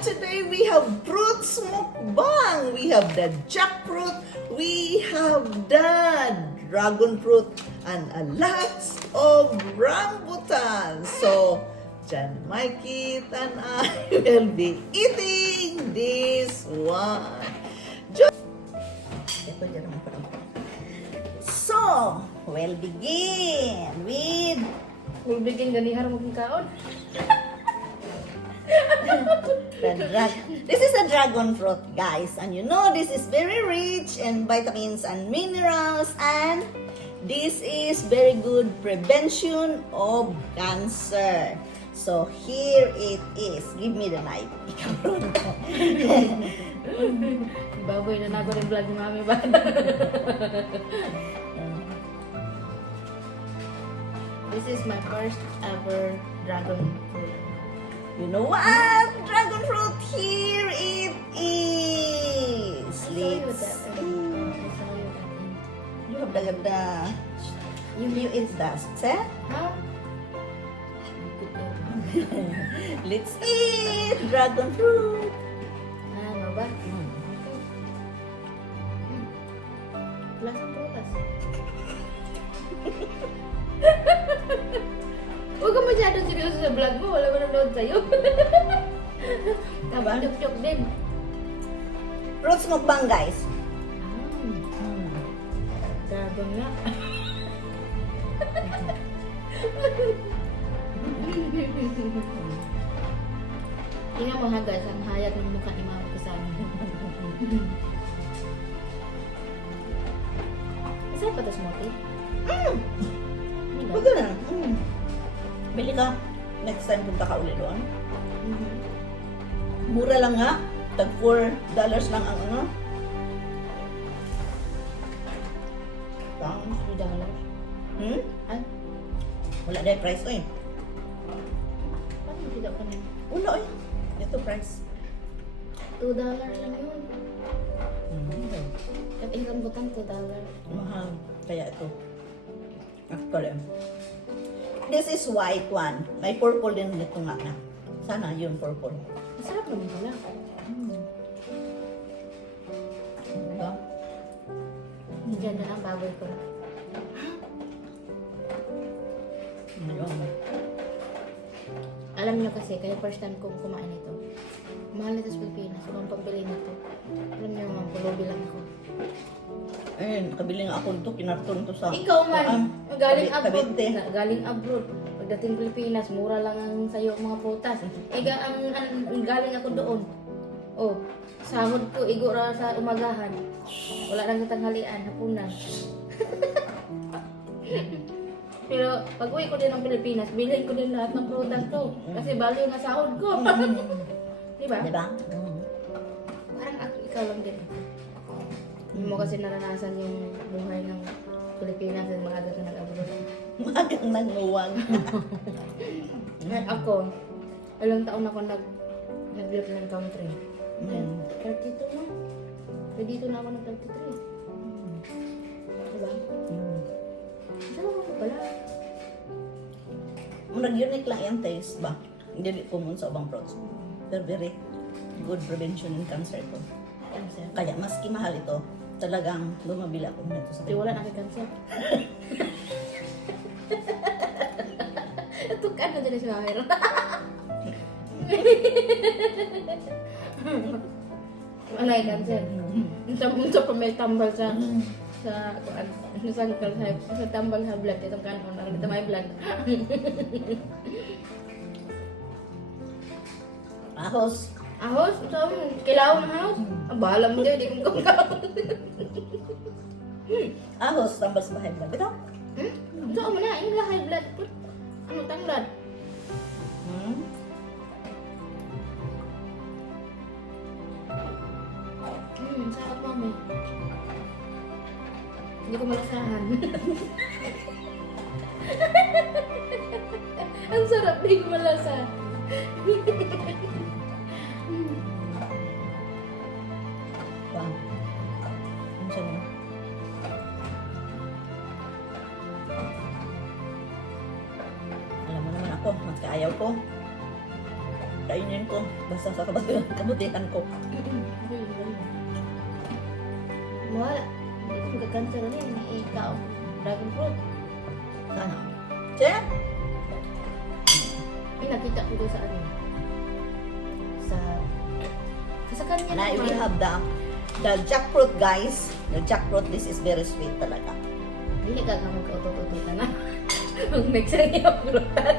today we have fruits mukbang. We have the jackfruit, we have the dragon fruit, and lots of rambutan. So, John Mikey and I will be eating this one. So, we'll begin with We'll begin ganihar maging kaon. This is a dragon fruit, guys, and you know this is very rich in vitamins and minerals, and this is very good prevention of cancer. So here it is. Give me the knife. Ikaw ron ko. Baboy na nago rin vlog ni Mami ba? This is my first ever dragon fruit. You know what? Dragon fruit, here it is. Let's see. You have the you eat that, eh? Huh? Let's eat dragon fruit. Ano ba? Lasang prutas. Huwag ka masyadong seryoso sa vlog mo. Wala mo nanood sa'yo. Diba? Chok-chok din. Fruits mukbang, guys. Dragon nga. Tingnan mo ha guys, ang hayat ng mukha ni Mama kasama. Masarap pa ito smoothie? Diba? Baga na. Bili ka. Next time punta ka ulit doon. Mura lang nga. Tag $4 lang ang ano. Pounds. $3. Ay, Wala dahil price eh. paano mo tidak ka niya? Wala eh. Ito price. $2 lang yun. At yung rambutan, $2. Mahal. Kaya ito. Actually. This is white one. May purple din nito nga na. Sana yun purple. Masarap naman pala. Diba? Diyan na lang baboy ko. Ayun. Alam niyo kasi, kaya first time kong kumain ito. Mahal nito sa Pilipinas. Kung ang pambili nito. Alam niyo naman, pulubi lang ako. Ayun, kabili nga ako nito. Kinarton to sa... Ikaw man, galing abroad. Kabinte. Galing abroad. Pagdating Pilipinas, mura lang ang sayo mga prutas. Ang galing ako doon. Oh, sahod ko, igura sa umagahan. Wala lang sa tanghalian, hapunan. Pero pag uwi ko din ng Pilipinas, bilhin ko din lahat ng prutas ko. Kasi bali nga sahod ko. Diba? Diba? Parang ako, ikaw lang din. Hindi mo kasi naranasan yung buhay ng Pilipinas at maaga ka nag-abroad. Magang nanguwag. Ako, ilang taon ako nag-live ng country. 32 na. Pero dito na ako nag-33. Diba? Saan ako pala? Nag-unique lang yung taste ba? Hindi common sa ubang fruits. They're very good prevention in cancer ito. Cancer. Kaya maski mahal ito, talagang lumabila ako nito sa Di wala na kay cancer. Ito ka na din si Mamer. Wala kay cancer. Unsa pa may tambal sa sa tambal sa blood itong kanon na dito may blood. Ahos. Ahos, so kailangan ng ahos. Bahala mo dyan, di kong kakaon. Ahos, tambas bahay blood. Ito? So mo na, yung high blood. Ano tanglad? Sarap mami. Hindi ko malasahan. Ang sarap, hindi ko malasahan. Wow. Ano siya mo? Alam mo naman ako, magkaayaw ko. Kainin ko. Basta sa kabutihan ko. Wala. Hindi ko magkakanser na yun. Ikaw. Dragon fruit. Ano? Che? May nakita ko doon sa ano. Sa kanya And we naman. have the jackfruit, guys. The jackfruit, this is very sweet talaga. Hindi ka gamang ka-utot-ututan na. Mag-mix ang iyong frutas.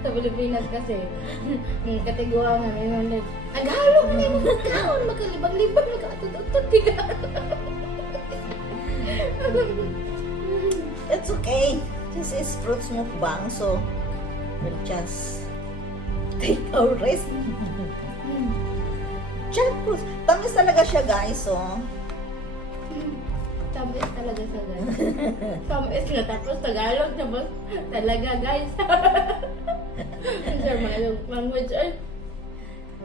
Sa Pilipinas kasi, kategorangan, may mga naghalo ka na yung kaon, magkalibang-libang, magka-utot-utot, di ka. It's okay. This is fruit mukbang, so we'll just take our rest. Jackfruit. Tamis talaga siya, guys, so. Tamis talaga sa guys. Tamis na tapos Tagalog na ba? Talaga guys. Sir, mga yung language ay.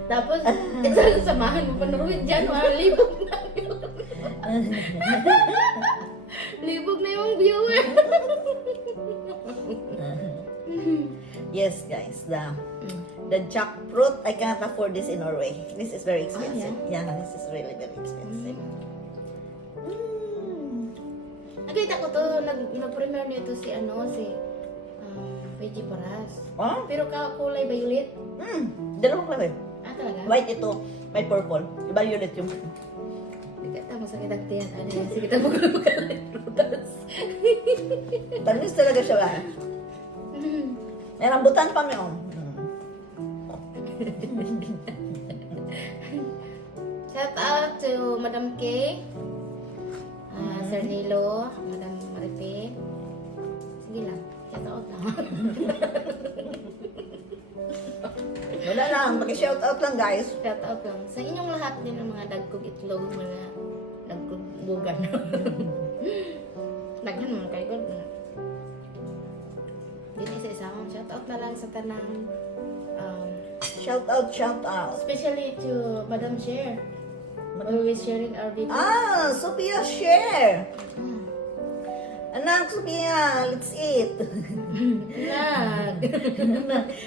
Tapos, isang samahan mo pa Norwegian, libog na yun. Libog na yung viewer. Yes, guys, the jackfruit, I cannot afford this in Norway. This is very expensive. Yeah, this is really very expensive. Nakita ko to, nag-premiere nito si Veggie Paras. Oh? Pero kulay violet. Dalawang klase. Talaga? White ito, may purple. Violet yung. Hindi ka tama sa kitagtiyan. Ano yan? Sige, tamo ko lang frutas. Tamis talaga siya, ba? May rambutan pa may Shout out to Madam K, Sir Nilo, Madam Maripe. Sige lang, shout out lang. Wala lang, pag-shout out lang, guys. Shout out lang. Sa inyong lahat din ng mga dagkog itlog, mga dagkog bugan. Daghan mo kayo ko. Dito sa isang shout out na lang sa tanang. Shout out. Especially to Madam Cher. Always sharing our videos. Sophia, share. Anak, Sophia, let's eat. Nag.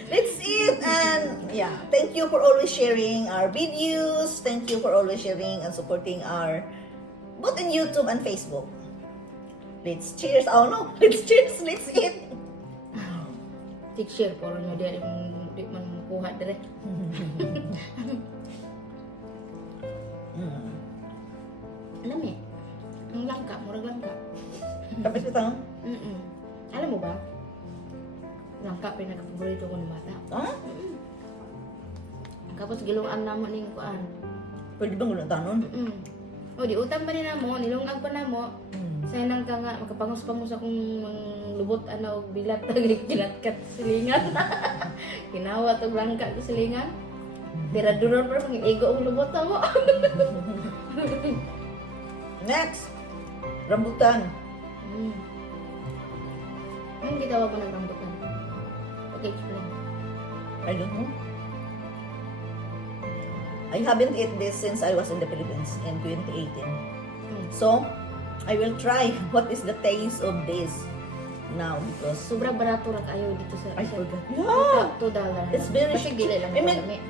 Let's eat and yeah, thank you for always sharing our videos. Thank you for always sharing and supporting our both in YouTube and Facebook. Let's cheers. Oh no, let's cheers. Let's eat. Take share po rin nyo di man makuha dire. Alam eh, ang langka, murag langka. Tapos ito. Alam mo ba? Langka pinaka-paborito ko ng bata. Tapos giluan naman ning kuan. Pwede bang ulang tanon? O di utang pa rin namo, nilungag pa namo. Say nang ka nga makapangus-pangus akong lubot ana og bilat gilat-kat silingan. Kinawa to langka ko silingan. Tira-duron pa pang igo ang lubot mo. Next, rambutan. Anong gitawag mo ng rambutan? Okay, explain. I don't know. I haven't eaten this since I was in the Philippines in 2018. So, I will try what is the taste of this now because Sobrang barato ra kayo dito sa I forgot. $2. It's very Kasi gili lang I mean, kami.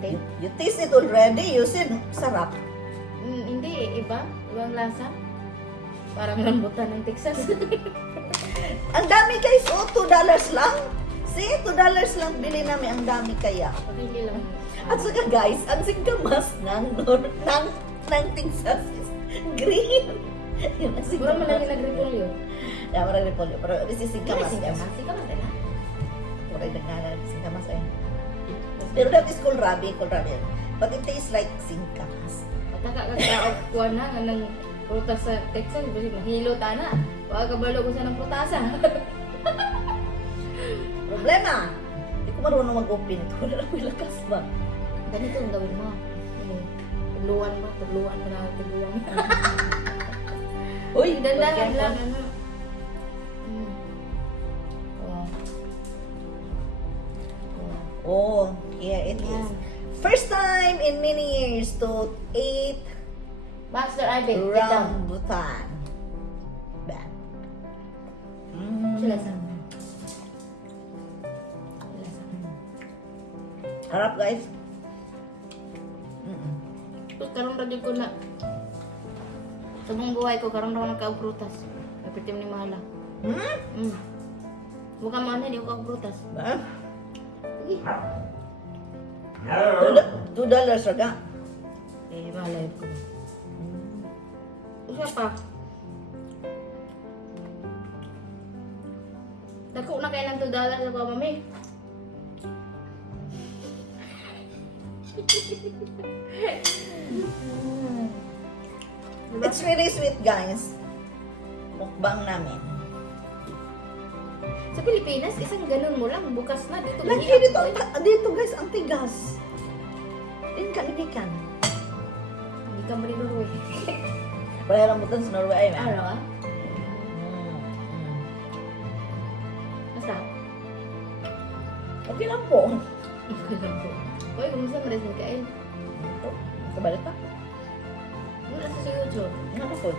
Okay? You taste it already. You said sarap. Hindi, iba. Ibang lasa. Parang rambutan ng Texas. Ang dami guys. Oh, $2 lang. See, $2 lang bili namin. Ang dami kaya. Pag hindi lang. At saka guys, ang singkamas ng Texas is green. Yun ang Siguro singkamas. malaki nag-repolyo. Yeah, marami repolyo. Pero this is singkamas. Singkamas. Guys. Singkamas na. Maray nagnanan singkamas eh. Pero that is kohlrabi. But it tastes like singkamas. Pataka kuha na nga ng prutas sa Texas. Kasi mahilo ta na. Huwag kabalo ko sa ng prutasa. Problema! Hindi ko marunong mag-open ito. Wala lang may lakas ba? Ganito ang gawin mo. Tagluan mo na tagluan. Uy, Dandahan lang. Oh, here it is. First time in many years to eat Master Ivan, get down. rambutan. Bad. Sila sa. Lasa. Harap guys. Mm-mm. Tapos karon ra gyud ko na. Sa buong buhay ko karon ra ako nagka-prutas. Napitim ni Mahala. Hmm? Buka mo na, di ko ka-prutas. Ba? Sige. $2 raga. Eh, malay ko. Usa pa. Dako na kayo ng $2 sa ko, mami. Diba? It's really sweet guys. Mukbang namin. Sa Pilipinas, isang ganun mo lang, bukas na. Dito Lagi mahirap. dito guys, ang tigas. Kan. Hindi ka marinuro eh. Wala rambutan sa Norway. Man. Araw ah? Masarap. Okay lang po. Okay lang po. Uy, kumusta mo rin kain? Ito, sa balik pa. Ano nasa sa YouTube? Ano po?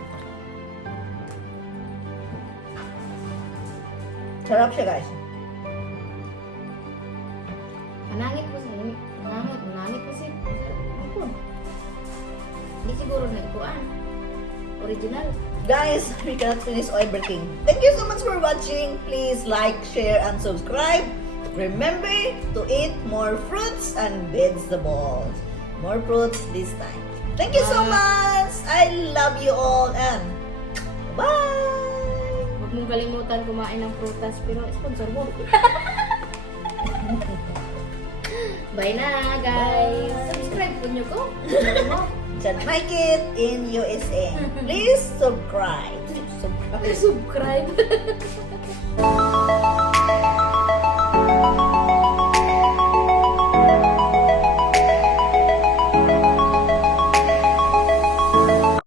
Sarap siya guys. Manangit mo siya. Manangit mo siya. Ako. Hindi siguro na ikuan. Original. Guys, we cannot finish everything. Thank you so much for watching. Please like, share, and subscribe. Remember to eat more fruits and vegetables. More fruits this time. Thank you so much. I love you all and bye. Huwag mong kalimutan kumain ng prutas, pero sponsor mo. Bye na, guys. Subscribe po nyo ko. Chan Mike It in USA. Please subscribe. Subscribe. Subscribe.